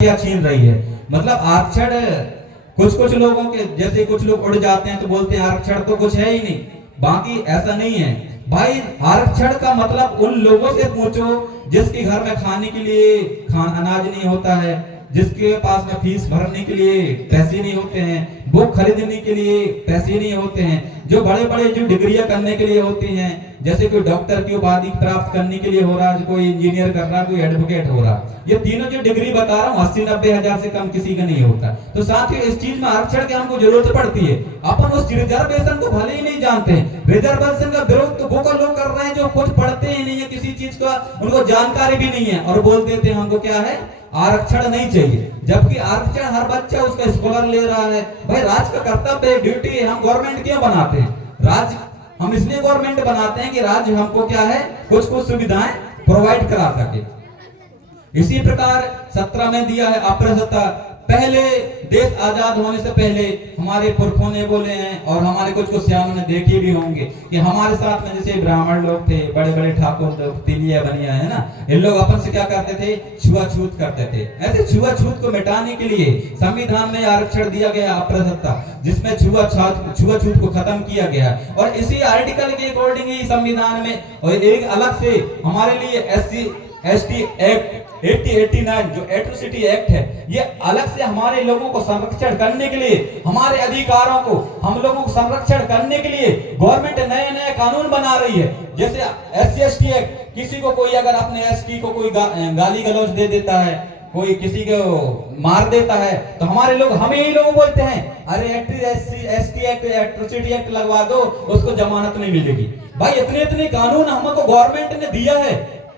छीन रही है। मतलब आरक्षण कुछ कुछ लोगों के, जैसे कुछ लोग उड़ जाते हैं तो बोलते हैं आरक्षण तो कुछ है ही नहीं, बाकी ऐसा नहीं है भाई। आरक्षण का मतलब उन लोगों से पूछो जिसके घर में खाने के लिए अनाज नहीं होता है, जिसके पास में फीस भरने के लिए पैसे नहीं होते हैं, बुक खरीदने के लिए पैसे नहीं होते हैं, जो बड़े बड़े जो डिग्रियां करने के लिए होती हैं, जैसे कोई डॉक्टर की उपाधि प्राप्त करने के लिए हो रहा है, कोई इंजीनियर कर रहा है, कोई एडवोकेट हो रहा है, ये तीनों जो डिग्री बता रहा हूँ 80-90 हजार से कम किसी का नहीं होता। तो साथियों इस चीज में आरक्षण की हमको जरूरत पड़ती है। अपन उस रिजर्वेशन को भले ही नहीं जानते हैं, रिजर्वेशन का विरोध तो वो लोग कर रहे हैं जो खुद पढ़ते ही नहीं है, किसी चीज का उनको जानकारी भी नहीं है, और बोल देते हैं हमको क्या है आरक्षण नहीं चाहिए, जबकि आरक्षण हर बच्चा उसका स्कॉलर ले रहा है। भाई राज्य का कर्तव्य ड्यूटी है, हम गवर्नमेंट क्यों बनाते हैं? राज्य हम इसलिए गवर्नमेंट बनाते हैं कि राज्य हमको क्या है कुछ कुछ सुविधाएं प्रोवाइड करा सके। इसी प्रकार 17 में दिया है अप्रसता। पहले देश आजाद होने से पहले हमारे पुरखों ने बोले हैं, और हमारे कुछ कुछ सियानों ने देखे भी होंगे कि हमारे साथ में जैसे ब्राह्मण लोग थे, बड़े बड़े ठाकुर तिलिया बनिया है ना, इन लोग अपन से क्या करते थे, छुआछूत करते थे। ऐसे छुआछूत को मिटाने के लिए संविधान में आरक्षण दिया गया अप्रसता, जिसमें छुआछूत को खत्म किया गया। और इसी आर्टिकल के अकॉर्डिंग ही संविधान में और एक अलग से हमारे लिए SC/ST एक्ट 8089 जो एट्रोसिटी एक्ट है, ये अलग से हमारे लोगों को संरक्षण करने के लिए, हमारे अधिकारों को हम लोगों को संरक्षण करने के लिए गवर्नमेंट नए नए कानून बना रही है। जैसे SC/ST एक्ट, किसी को कोई अगर अपने ST को कोई गाली गलौज दे देता है, कोई किसी को मार देता है, तो हमारे लोग हमें ही लोग बोलते हैं अरे SC/ST एक्ट एट्रोसिटी एक्ट लगवा दो, उसको जमानत नहीं मिलेगी। भाई इतने कानून हमको गवर्नमेंट ने दिया है,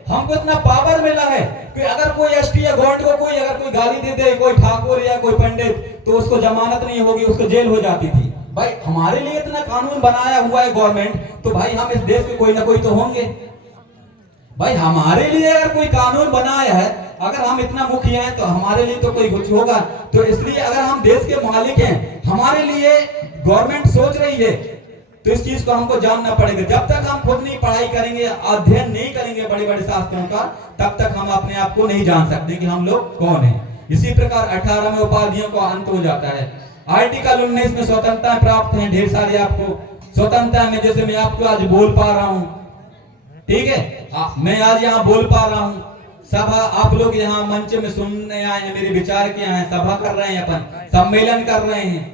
हमको इतना पावर मिला है कि अगर कोई ST या गवर्नमेंट को कोई अगर कोई गाली दे दे, कोई ठाकुर या कोई पंडित, तो उसको जमानत नहीं होगी, उसको जेल हो जाती थी। भाई हमारे लिए इतना कानून बनाया हुआ है गवर्नमेंट, तो भाई हम इस देश के कोई ना कोई तो होंगे। भाई हमारे लिए अगर कोई कानून बनाया है, अगर हम इतना मुखिया हैं तो हमारे लिए तो कोई कुछ होगा। तो इसलिए अगर हम देश के मालिक हैं, हमारे लिए गवर्नमेंट सोच रही है, तो इस चीज को हमको जानना पड़ेगा। जब तक हम खुद नहीं पढ़ाई करेंगे, अध्ययन नहीं करेंगे बड़े बड़े शास्त्रों का, तब तक हम अपने आप को नहीं जान सकते कि हम लोग कौन हैं। इसी प्रकार 18 में उपाधियों का अंत हो जाता है। आर्टिकल 19 में स्वतंत्रता प्राप्त है ढेर सारी आपको स्वतंत्रता में, जैसे मैं आपको आज बोल पा रहा हूँ, ठीक है, मैं आज यहाँ बोल पा रहा हूँ, सभा आप लोग यहाँ मंच में सुनने आए हैं, मेरे विचार के हैं, सभा कर रहे हैं, अपन सम्मेलन कर रहे हैं,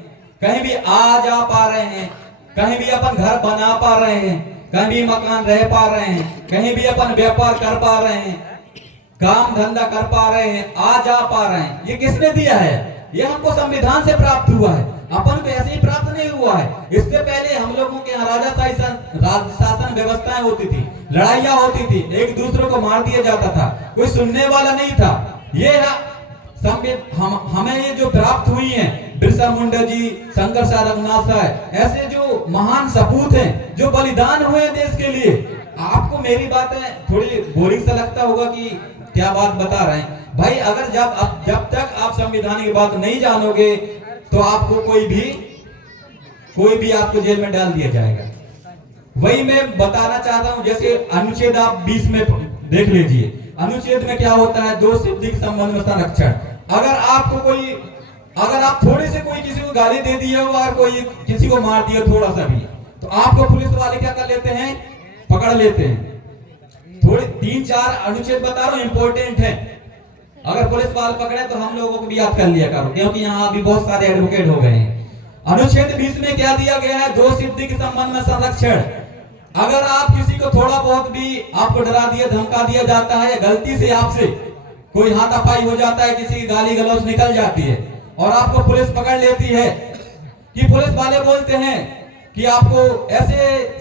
कहीं भी आ जा पा रहे हैं, कहीं भी अपन घर बना पा रहे हैं, कहीं भी मकान रह पा रहे हैं, कहीं भी अपन व्यापार कर पा रहे हैं, काम धंधा कर पा रहे हैं, आ जा पा रहे हैं। ये किसने दिया है? ये हमको संविधान से प्राप्त हुआ है, अपन को ऐसे ही प्राप्त नहीं हुआ है। इससे पहले हम लोगों के यहाँ राज शासन व्यवस्थाएं होती थी, लड़ाइयां होती थी, एक दूसरे को मार दिया जाता था, कोई सुनने वाला नहीं था। ये हमें ये जो प्राप्त हुई है, बिरसा मुंडा जी, शंकर शाह रघुनाथ साहब, ऐसे जो महान सपूत हैं जो बलिदान हुए देश के लिए। आपको मेरी बातें थोड़ी बोरिंग सा लगता होगा कि क्या बात बता रहे हैं। भाई अगर जब तक आप संविधान की बात नहीं जानोगे, तो आपको कोई भी आपको जेल में डाल दिया जाएगा। वही मैं बताना चाहता हूं, जैसे अनुच्छेद आप 20 में देख लीजिए, अनुच्छेद में क्या होता है, दो सिद्धिक संबंध में संरक्षण। अगर आप थोड़े से कोई किसी को गाली दे दिए हो, और कोई किसी को मार दिया थोड़ा सा भी, तो आपको पुलिस वाले क्या कर लेते हैं, पकड़ लेते हैं। थोड़े 3-4 अनुच्छेद बता रहा हूं, इंपॉर्टेंट है। अगर पुलिस वाले पकड़े तो हम लोगों को भी याद कर लिया करो, क्योंकि यहाँ अभी बहुत सारे एडवोकेट हो गए हैं। अनुच्छेद 20 में क्या दिया गया है, दो सिद्धिक संबंध में संरक्षण। अगर आप किसी को थोड़ा बहुत भी आपको डरा दिया, धमका दिया जाता है, गलती से आपसे कोई हाथापाई हो जाता है, किसी की गाली गलौज निकल जाती है, और आपको पुलिस पकड़ लेती है, कि पुलिस वाले बोलते हैं कि आपको ऐसे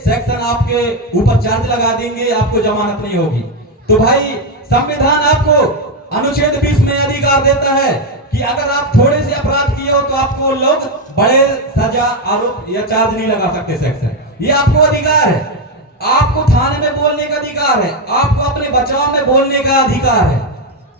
सेक्शन आपके ऊपर चार्ज लगा देंगे, आपको जमानत नहीं होगी। तो भाई संविधान आपको अनुच्छेद 20 में अधिकार देता है कि अगर आप थोड़े से अपराध किए हो, तो आपको लोग बड़े सजा, आरोप या चार्ज नहीं लगा सकते सेक्शन। ये आपको अधिकार है। आपको थाने में बोलने का अधिकार है, आपको अपने बचाव में बोलने का अधिकार है।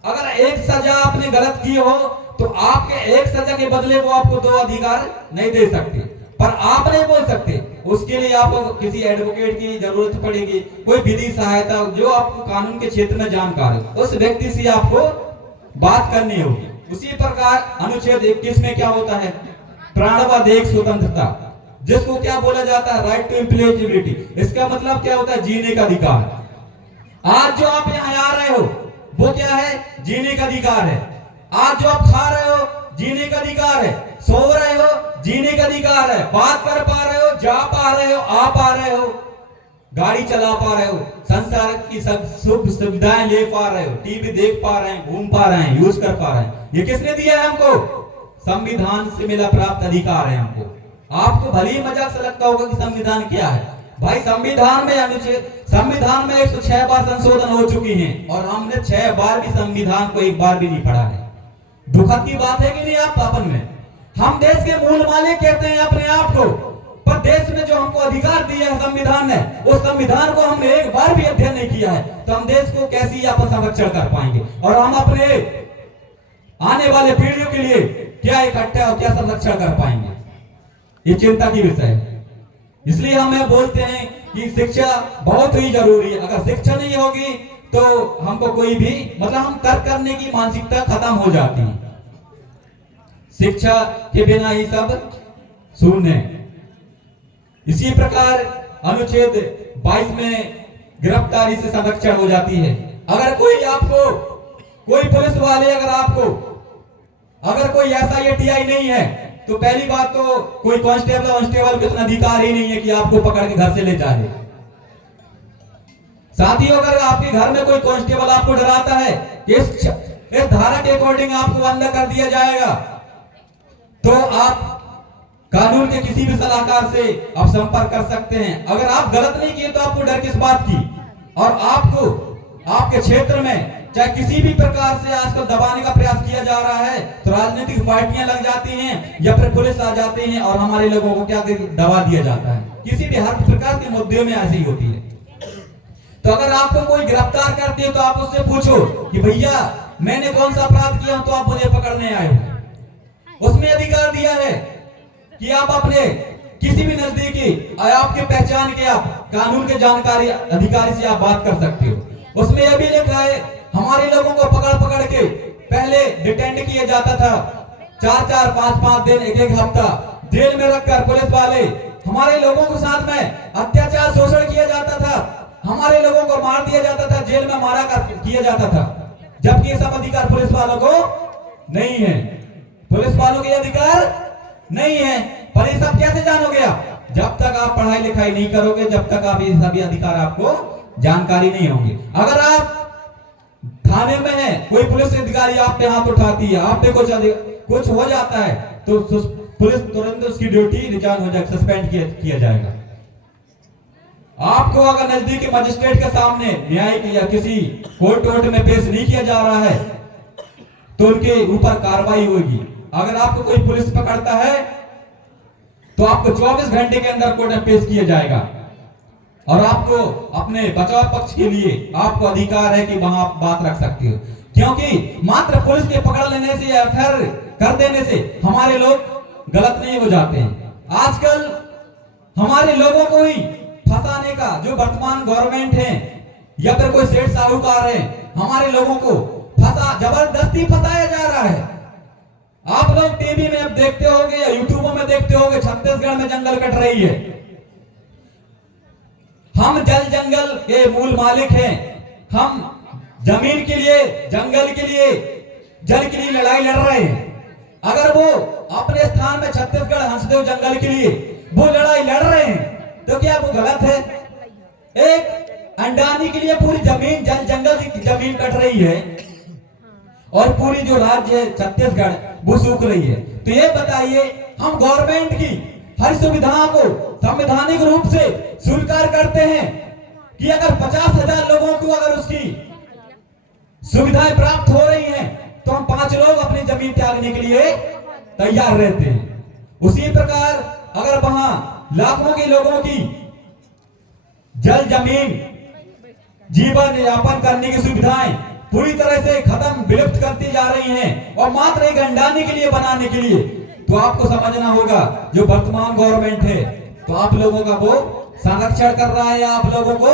अगर एक सजा आपने गलत की हो, तो आपके एक सजा के बदले वो आपको 2 अधिकार नहीं दे सकते, पर आप नहीं बोल सकते। उसके लिए आपको किसी एडवोकेट की जरूरत पड़ेगी, कोई विधि सहायता, जो आपको कानून के क्षेत्र में जानकार है, उस व्यक्ति से आपको बात करनी होगी। उसी प्रकार अनुच्छेद 21 में क्या होता है, प्राणवाधिक स्वतंत्रता, जिसको क्या बोला जाता है, राइट टू इम्प्लेजिबिलिटी। इसका मतलब क्या होता है, जीने का अधिकार। आज जो आप यहाँ आ रहे हो वो क्या है, जीने का अधिकार है। आज जो आप खा रहे हो जीने का अधिकार है, सो रहे हो जीने का अधिकार है, बात कर पा रहे हो, जा पा रहे हो, आ पा रहे हो, गाड़ी चला पा रहे हो, संसार की सब सुख सुविधाएं ले पा रहे हो, टीवी देख पा रहे हैं, घूम पा रहे हैं, यूज कर पा रहे हैं। ये किसने दिया है हमको, संविधान से मिला प्राप्त अधिकार है हमको। आपको भले ही मजाक से लगता होगा कि संविधान क्या है, भाई संविधान में अनुच्छेद, संविधान में 106 बार संशोधन हो चुकी हैं और हमने 6 बार भी संविधान को एक बार भी नहीं पढ़ा है। दुखद की बात है कि नहीं आप अपन में, हम देश के मूल मालिक कहते हैं अपने आप को, पर देश में जो हमको अधिकार दिया है संविधान ने, उस संविधान को हमने एक बार भी अध्ययन नहीं किया है, तो हम देश को कैसे अपन संरक्षण कर पाएंगे और हम अपने आने वाले पीढ़ियों के लिए क्या इकट्ठा और क्या संरक्षण कर पाएंगे, ये चिंता की विषय है। इसलिए हमें बोलते हैं कि शिक्षा बहुत ही जरूरी है। अगर शिक्षा नहीं होगी तो हमको कोई भी मतलब हम तर्क करने की मानसिकता खत्म हो जाती है। शिक्षा के बिना ही सब शून्य है। इसी प्रकार अनुच्छेद 22 में गिरफ्तारी से संरक्षण हो जाती है। अगर कोई आपको, कोई पुलिस वाले अगर कोई SIATI नहीं है तो पहली बात तो कोई कांस्टेबल को इतना अधिकार ही नहीं है कि आपको पकड़ के घर से ले जाए। साथियों, अगर आपके घर में कोई कांस्टेबल आपको डराता है कि इस धारा के अकॉर्डिंग आपको अंदर कर दिया जाएगा, तो आप कानून के किसी भी सलाहकार से आप संपर्क कर सकते हैं। अगर आप गलत नहीं किए तो आपको डर किस बात की। और आपको आपके क्षेत्र में चाहे किसी भी प्रकार से आजकल दबाने का प्रयास किया जा रहा है तो राजनीतिक पार्टियां लग जाती हैं या फिर पुलिस आ जाती है और हमारे लोगों को क्या दबा दिया जाता है। किसी भी हर प्रकार के मुद्दे में ऐसी होती है। तो अगर आपको कोई गिरफ्तार करती है तो आप उससे पूछो कि भैया मैंने कौन सा अपराध किया तो आप मुझे पकड़ने आए हो। उसमें अधिकार दिया है कि आप अपने किसी भी नजदीकी आपके पहचान के आप कानून के जानकारी अधिकारी से आप बात कर सकते हो। उसमें यह भी लिखा है हमारे लोगों को पकड़ के पहले डिटेंड किया जाता था, 4-4, 5-5 दिन, एक हफ्ता जेल में रखकर पुलिस वाले हमारे लोगों के साथ में अत्याचार शोषण किया जाता था, हमारे लोगों को मार दिया जाता था, जेल में मारा किया जाता था। जबकि ये सब अधिकार पुलिस वालों को नहीं है, पुलिस वालों के अधिकार नहीं है। पर ये सब कैसे जानोगे आप, जब तक आप पढ़ाई लिखाई नहीं करोगे, जब तक आप ये सभी अधिकार आपको जानकारी नहीं होंगे। अगर आप थाने में है, कोई पुलिस अधिकारी आप पे हाथ उठाती है, आप पे कुछ हो जाता है तो पुलिस तुरंत उसकी ड्यूटी रिजाइन हो जाएगी, सस्पेंड किया जाएगा। आपको अगर नजदीकी मजिस्ट्रेट के सामने न्यायिक या किसी कोर्ट में पेश नहीं किया जा रहा है तो उनके ऊपर कार्रवाई होगी। अगर आपको कोई पुलिस पकड़ता है तो आपको 24 घंटे के अंदर कोर्ट में पेश किया जाएगा और आपको अपने बचाव पक्ष के लिए आपको अधिकार है कि वहां आप बात रख सकते हो। क्योंकि मात्र पुलिस के पकड़ लेने से या फिर कर देने से हमारे लोग गलत नहीं हो जाते हैं। आजकल हमारे लोगों को ही फंसाने का जो वर्तमान गवर्नमेंट है या फिर कोई सेठ साहूकार है, हमारे लोगों को जबरदस्ती फंसाया जा रहा है। आप लोग टीवी में अब देखते होंगे या यूट्यूब में देखते होंगे, छत्तीसगढ़ में जंगल कट रही है। हम जंगल के मूल मालिक हैं, हम जमीन के लिए, जंगल के लिए, जल के लिए लड़ाई लड़ रहे हैं। अगर वो अपने स्थान में छत्तीसगढ़ हंसदेव जंगल के लिए वो लड़ाई लड़ रहे हैं तो क्या वो गलत है? एक अंडानी के लिए पूरी जमीन जंगल की जमीन कट रही है और पूरी जो राज्य है छत्तीसगढ़ वो सूख रही है। तो ये बताइए, हम गवर्नमेंट की हर सुविधा को संवैधानिक रूप से स्वीकार करते हैं कि अगर 50,000 लोगों को अगर उसकी सुविधाएं प्राप्त हो रही हैं तो हम 5 लोग अपनी जमीन त्यागने के लिए तैयार रहते हैं। उसी प्रकार अगर वहां लाखों के लोगों की जल, जमीन, जीवन यापन करने की सुविधाएं पूरी तरह से खत्म, विलुप्त करती जा रही हैं और मात्र एक अंडानी के लिए, बनाने के लिए, तो आपको समझना होगा जो वर्तमान गवर्नमेंट है तो आप लोगों का वो संरक्षण कर रहा है या आप लोगों को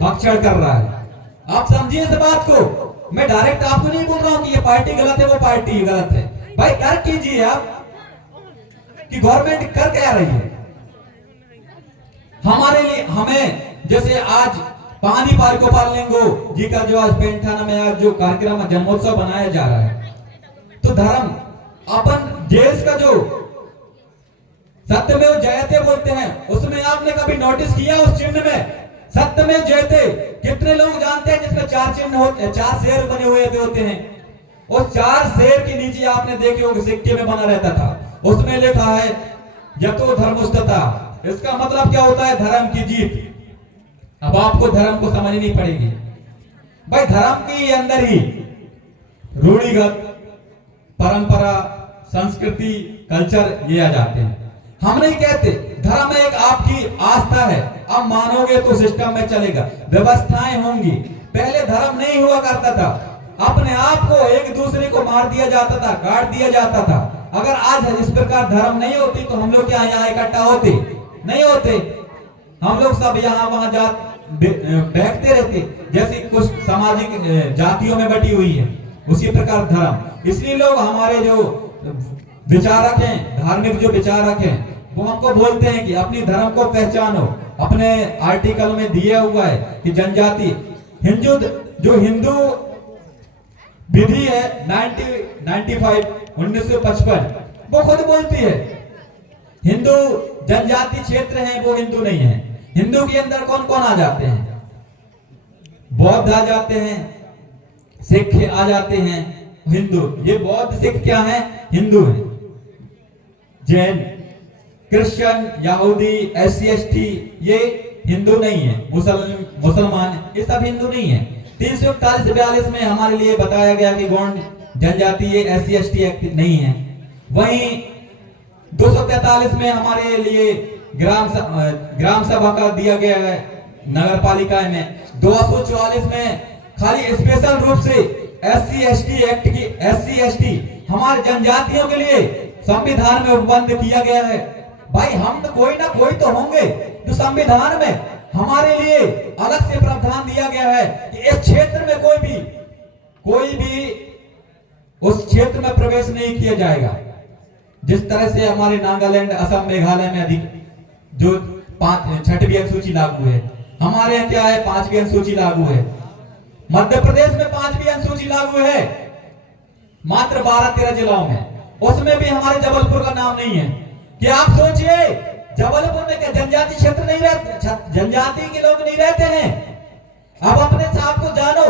भक्षण कर रहा है। आप समझिए इस बात को। मैं डायरेक्ट आपको नहीं बोल रहा हूं कि ये पार्टी गलत है वो पार्टी गलत है। भाई तर्क कीजिए आप कि गवर्नमेंट कर क्या रही है हमारे लिए। हमें जैसे आज पानी पार गोपाल लिंगो जी का जो आज पेंठाना में आज जो कार्यक्रम जन्मोत्सव बनाया जा रहा है, तो धर्म अपन देश का जो सत्यमेव जयते बोलते हैं, उसमें आपने कभी नोटिस किया उस चिन्ह में सत्यमेव जयते कितने लोग जानते हैं जिसमें 4 चिन्ह होते, 4 शेर बने हुए होते हैं। और 4 शेर के नीचे आपने देखे होंगे सिक्के में बना रहता था, उसमें लिखा है यतो धर्मस्तता। इसका मतलब क्या होता है? धर्म की जीत। अब आपको धर्म को समझनी पड़ेगी भाई। धर्म के अंदर ही रूढ़िगत परंपरा, संस्कृति, कल्चर ये आ जाते हैं। हम नहीं कहते, धर्म एक आपकी आस्था है, अब मानोगे तो सिस्टम में चलेगा, व्यवस्थाएं होंगी। पहले धर्म नहीं हुआ करता था, अपने आप को एक दूसरे को मार दिया जाता था, काट दिया जाता था। अगर आज इस प्रकार धर्म नहीं होती तो हम लोग क्या यहाँ इकट्ठा होते? नहीं होते। हम लोग सब यहाँ वहां बैठते रहते, जैसे कुछ सामाजिक जातियों में बटी हुई है, उसी प्रकार धर्म। इसलिए लोग हमारे जो विचारक हैं, धार्मिक जो विचारक हैं, वो हमको बोलते हैं कि अपनी धर्म को पहचानो। अपने आर्टिकल में दिया हुआ है कि जनजाति हिंदू विधि है 1955 वो खुद बोलती है हिंदू जनजाति क्षेत्र हैं वो हिंदू नहीं है। हिंदू के अंदर कौन कौन आ जाते हैं? बौद्ध आ जाते हैं, सिख आ जाते हैं। हिंदू, ये बौद्ध सिख क्या है? हिंदू है। जैन, क्रिश्चियन, यहूदी, SC ST ये हिंदू नहीं है। मुसलमान ये सब हिंदू नहीं है। 341-42 में हमारे लिए बताया गया कि गौंड जनजाति ये SC ST एक्ट नहीं है। वहीं 243 में हमारे लिए ग्राम सभा का दिया गया है नगर पालिका में। 244 में खाली स्पेशल रूप से SC ST एक्ट की SC ST हमारे जनजातियों के लिए संविधान में उपबंध किया गया है। भाई हम तो कोई ना कोई तो होंगे जो संविधान में हमारे लिए अलग से प्रावधान दिया गया है कि इस क्षेत्र में कोई भी उस क्षेत्र में प्रवेश नहीं किया जाएगा। जिस तरह से हमारे नागालैंड, असम, मेघालय में अधिक जो 6वीं अनुसूची लागू है, हमारे यहाँ क्या है 5वीं अनुसूची लागू है। मध्य प्रदेश में 5वीं अनुसूची लागू है मात्र 12-13 जिलों में, उसमें भी हमारे जबलपुर का नाम नहीं है। क्या आप सोचिए जबलपुर में क्या जनजाति क्षेत्र नहीं रहते, जनजाति के लोग नहीं रहते हैं? अब अपने साहब को जानो।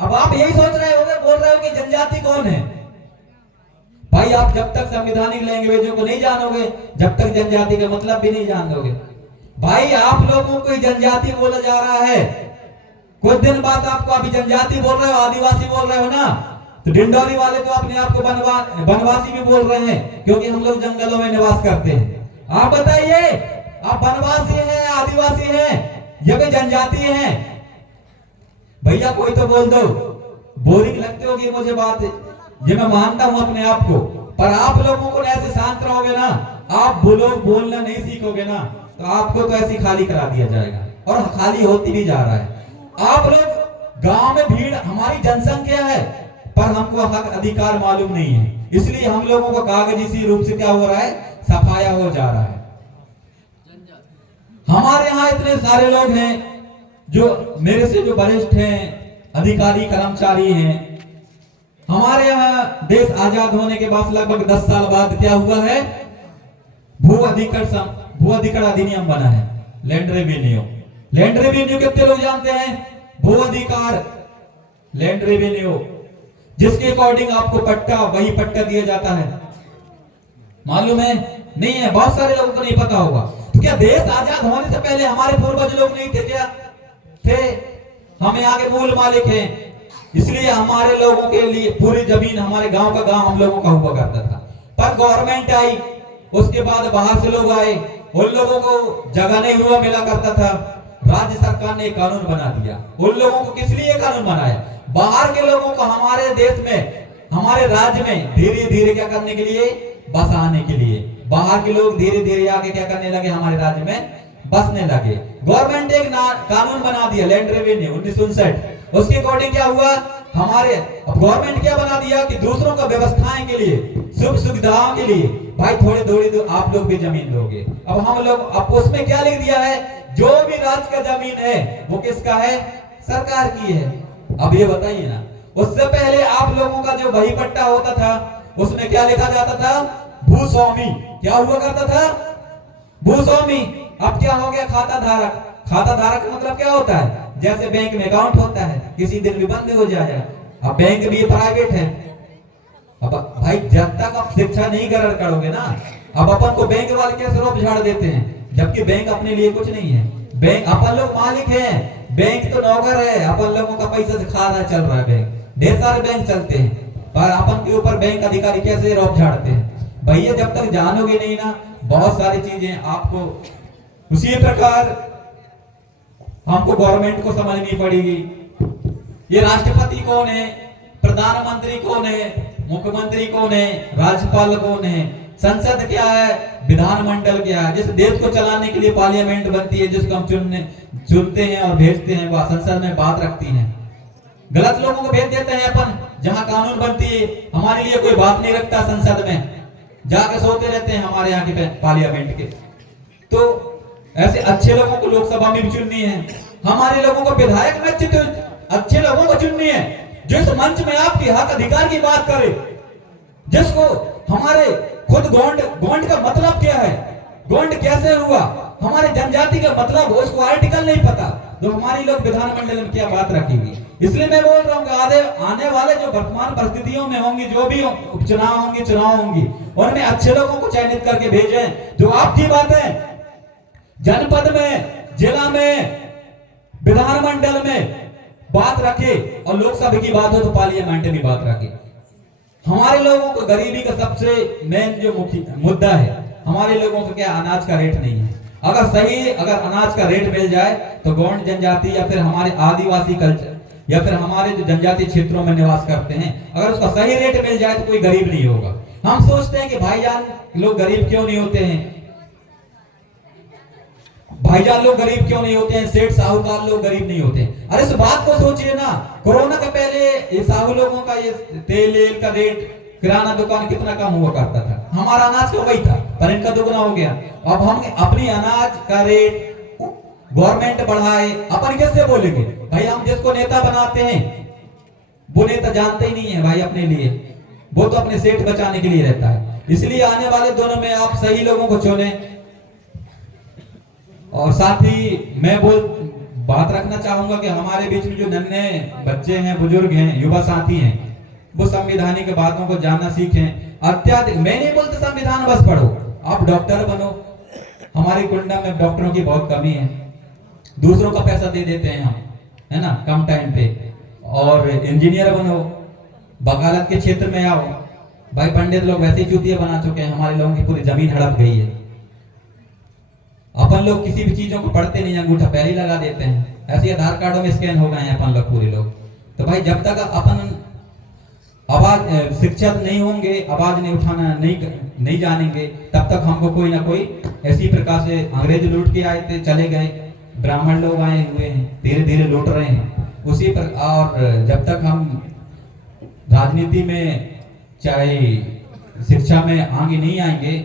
अब आप यही सोच रहे होंगे, बोल रहे हो कि जनजाति कौन है। भाई आप जब तक संवैधानिक लैंग्वेजों को नहीं जानोगे, जब तक जनजाति का मतलब भी नहीं जानोगे। भाई आप लोगों को जनजाति बोला जा रहा है, कुछ दिन बाद आपको अभी जनजाति बोल रहे हो, आदिवासी बोल रहे हो ना, तो डिंडोरी वाले तो अपने आप को वनवासी भी बोल रहे हैं, क्योंकि हम लोग जंगलों में निवास करते हैं। आप बताइए, आप वनवासी हैं, आदिवासी हैं, ये भी जनजाति हैं? भैया कोई तो बोल दो। बोरिंग लगती होगी मुझे बात, ये मैं मानता हूं अपने आप को, पर आप लोगों को ऐसे शांत रहोगे ना, आप बोलना नहीं सीखोगे ना, तो आपको तो ऐसे खाली करा दिया जाएगा, और खाली होती भी जा रहा है। आप लोग गांव में भीड़, हमारी जनसंख्या है, पर हमको हक अधिकार मालूम नहीं है, इसलिए हम लोगों को कागजी रूप से क्या हो रहा है, सफाया हो जा रहा है। हमारे यहाँ इतने सारे लोग हैं जो मेरे से जो वरिष्ठ हैं, अधिकारी कर्मचारी हैं। हमारे यहाँ देश आजाद होने के बाद लगभग 10 साल बाद क्या हुआ है, भू अधिकार अधिनियम बना है, लैंड रेवेन्यू। लैंड रेवेन्यू कितने लोग जानते हैं? भू अधिकार, लैंड रेवेन्यू, जिसके अकॉर्डिंग आपको वही पट्टा दिया जाता है। मालूम है? नहीं है, बहुत सारे लोगों को नहीं पता होगा। तो क्या देश आजाद होने से पहले हमारे पूर्वज लोग नहीं थे क्या? थे। हम यहाँ के मूल मालिक हैं, इसलिए हमारे लोगों के लिए पूरी जमीन, हमारे गांव का गांव हम लोगों का हुआ करता था। पर गवर्नमेंट आई, उसके बाद बाहर से लोग आए, उन लोगों को जगह नहीं हुआ मिला करता था। राज्य सरकार ने कानून बना दिया। उन लोगों को किस लिए कानून बनाया? बाहर के लोगों को हमारे देश में, हमारे राज्य में धीरे धीरे क्या करने के लिए, बसाने के लिए। बाहर के लोग धीरे धीरे आगे क्या करने लगे, हमारे राज्य में बसने लगे। गवर्नमेंट एक कानून बना दिया, लैंड रेवेन्यू 1959। उसके अकॉर्डिंग क्या हुआ, हमारे अब गवर्नमेंट क्या बना दिया कि दूसरों का व्यवस्थाएं के लिए, सुख सुविधाओं के लिए भाई थोड़ी थोड़ी तो आप लोग भी जमीन लोगे। अब हम लोग अब उसमें क्या लिख दिया है, जो भी राज्य का जमीन है वो किसका है, सरकार की है। अब ये बताइए ना, उससे पहले आप लोगों का जो वही पट्टा होता था उसमें क्या लिखा जाता था, भूस्वामी। क्या हुआ करता था, भूस्वामी। अब क्या हो गया, खाता धारक। खाता धारक मतलब क्या होता है, जैसे बैंक में अकाउंट होता है, किसी दिन भी बंद हो जाएगा। अब बैंक भी प्राइवेट है। अब भाई जब तक आप शिक्षा नहीं ग्रहण करोगे ना, अब अपन को बैंक वाले कैसे रोप झाड़ देते हैं, जबकि बैंक अपने लिए कुछ नहीं है। बैंक अपन लोग मालिक हैं, बैंक तो नौकर है। अपन लोगों का पैसा से खाता चल रहा है बैंक, ढेर सारे बैंक चलते हैं, पर अपन के ऊपर बैंक अधिकारी कैसे रोप झाड़ते हैं। भैया जब तक जानोगे नहीं ना बहुत सारी चीजें आपको, उसी प्रकार हमको गवर्नमेंट को समझनी पड़ेगी। ये राष्ट्रपति कौन है, प्रधानमंत्री कौन है, मुख्यमंत्री कौन है, राज्यपाल कौन है, संसद क्या है, विधानमंडल क्या है। जिस देश को चलाने के लिए पार्लियामेंट बनती है, जिसको हम चुनते हैं और भेजते हैं, वह संसद में बात रखती है। गलत लोगों को भेज देते हैं अपन, जहां कानून बनती है हमारे लिए कोई बात नहीं रखता, संसद में जाके सोते रहते हैं हमारे यहाँ के पार्लियामेंट के। तो ऐसे अच्छे लोगों को लोकसभा में भी चुननी है, हमारे लोगों को विधायक में अच्छे लोगों को चुननी है, जो इस मंच में आपके हक अधिकार की बात करे, जिसको हमारे खुद गोंड का मतलब क्या है, गोंड कैसे हुआ, हमारे जनजाति का मतलब उसको आर्टिकल नहीं पता, तो हमारी लोग विधानमंडल में क्या बात रखेंगे। इसलिए मैं बोल रहा हूँ आने वाले जो वर्तमान परिस्थितियों में होंगी, जो भी उपचुनाव होंगी, चुनाव होंगी, उनमें अच्छे लोगों को चयनित करके भेजें, जो आपकी बातें जनपद में, जिला में, विधानमंडल में बात रखे, और लोकसभा की बात हो तो पार्लियामेंट में बात रखे। हमारे लोगों को गरीबी का सबसे मेन जो मुख्य मुद्दा है, हमारे लोगों को क्या, अनाज का रेट नहीं है। अगर अनाज का रेट मिल जाए तो गौंड जनजाति या फिर हमारे आदिवासी कल्चर या फिर हमारे जो जनजातीय क्षेत्रों में निवास करते हैं, अगर उसका सही रेट मिल जाए तो कोई गरीब नहीं होगा। हम सोचते हैं कि भाईजान लोग गरीब क्यों नहीं होते हैं, भाईजान लोग गरीब क्यों नहीं होते हैं, सेठ साहूकार लोग गरीब नहीं होते हैं। अरे इस बात को सोचिए ना, कोरोना के पहले ये साहू लोगों का ये तेल का रेट, किराना दुकान कितना कम हुआ करता था, हमारा अनाज का वही था, पर इनका दुगना हो गया। अब हम अपनी अनाज का रेट गवर्नमेंट बढ़ाए, अपन कैसे बोलेंगे भाई। हम जिसको नेता बनाते हैं वो नेता जानते ही नहीं है भाई अपने लिए, वो तो अपने सेठ बचाने के लिए रहता है। इसलिए आने वाले दिनों में आप सही लोगों को चुने। और साथ ही मैं बात रखना चाहूंगा कि हमारे बीच में जो नन्हे बच्चे हैं, बुजुर्ग हैं, युवा साथी हैं, वो संविधानिक बातों को जानना सीखें। अत्याधिक मैं नहीं बोलता संविधान बस पढ़ो, आप डॉक्टर बनो। हमारी कुंडा में डॉक्टरों की बहुत कमी है, दूसरों का पैसा दे देते हैं हम, है ना, कम टाइम पे। और इंजीनियर बनो, वकालत के क्षेत्र में आओ। भाई पंडित लोग वैसे ही चूतिया बना चुके हैं, हमारे लोगों की पूरी जमीन हड़प गई है। अपन लोग किसी भी चीजों को पढ़ते नहीं, अंगूठा पहले ही लगा देते हैं, ऐसे आधार कार्डों में स्कैन हो गए हैं अपन लोग पूरे लोग। तो भाई जब तक अपन आवाज शिक्षित नहीं होंगे, आवाज नहीं उठाना नहीं जानेंगे, तब तक हमको कोई ना कोई ऐसी प्रकार से अंग्रेज लूट के आए थे, चले गए, ब्राह्मण लोग आए हुए हैं, धीरे धीरे लूट रहे हैं उसी पर। और जब तक हम राजनीति में चाहे शिक्षा में आगे नहीं आएंगे,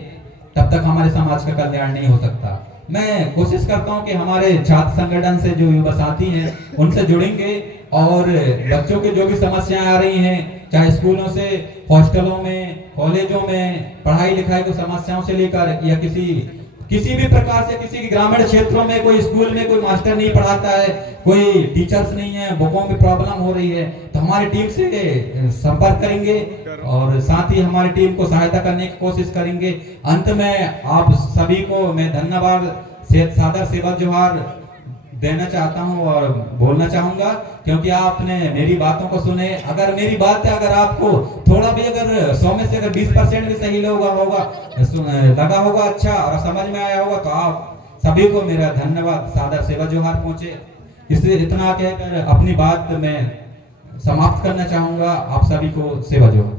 तब तक हमारे समाज का कल्याण नहीं हो सकता। मैं कोशिश करता हूं कि हमारे छात्र संगठन से जो युवा साथी हैं उनसे जुड़ेंगे, और बच्चों की जो भी समस्याएं आ रही हैं, चाहे स्कूलों से, हॉस्टलों में, कॉलेजों में पढ़ाई लिखाई को समस्याओं से लेकर, या किसी भी प्रकार से किसी के ग्रामीण क्षेत्रों में कोई स्कूल में कोई मास्टर नहीं पढ़ाता है, कोई टीचर्स नहीं है, बुकों में प्रॉब्लम हो रही है, तो हमारी टीम से संपर्क करेंगे और साथ ही हमारी टीम को सहायता करने की कोशिश करेंगे। अंत में आप सभी को मैं धन्यवाद, सादर सेवा जोहार देना चाहता हूं और बोलना चाहूंगा, क्योंकि आपने मेरी बातों को सुने। अगर मेरी बात है, अगर आपको थोड़ा भी, अगर 100 में से अगर 20% भी सही लगा होगा अच्छा और समझ में आया होगा, तो आप सभी को मेरा धन्यवाद, सादर सेवा जोहार पहुंचे। इसलिए इतना कहकर अपनी बात मैं समाप्त करना चाहूंगा। आप सभी को सेवा जोहार।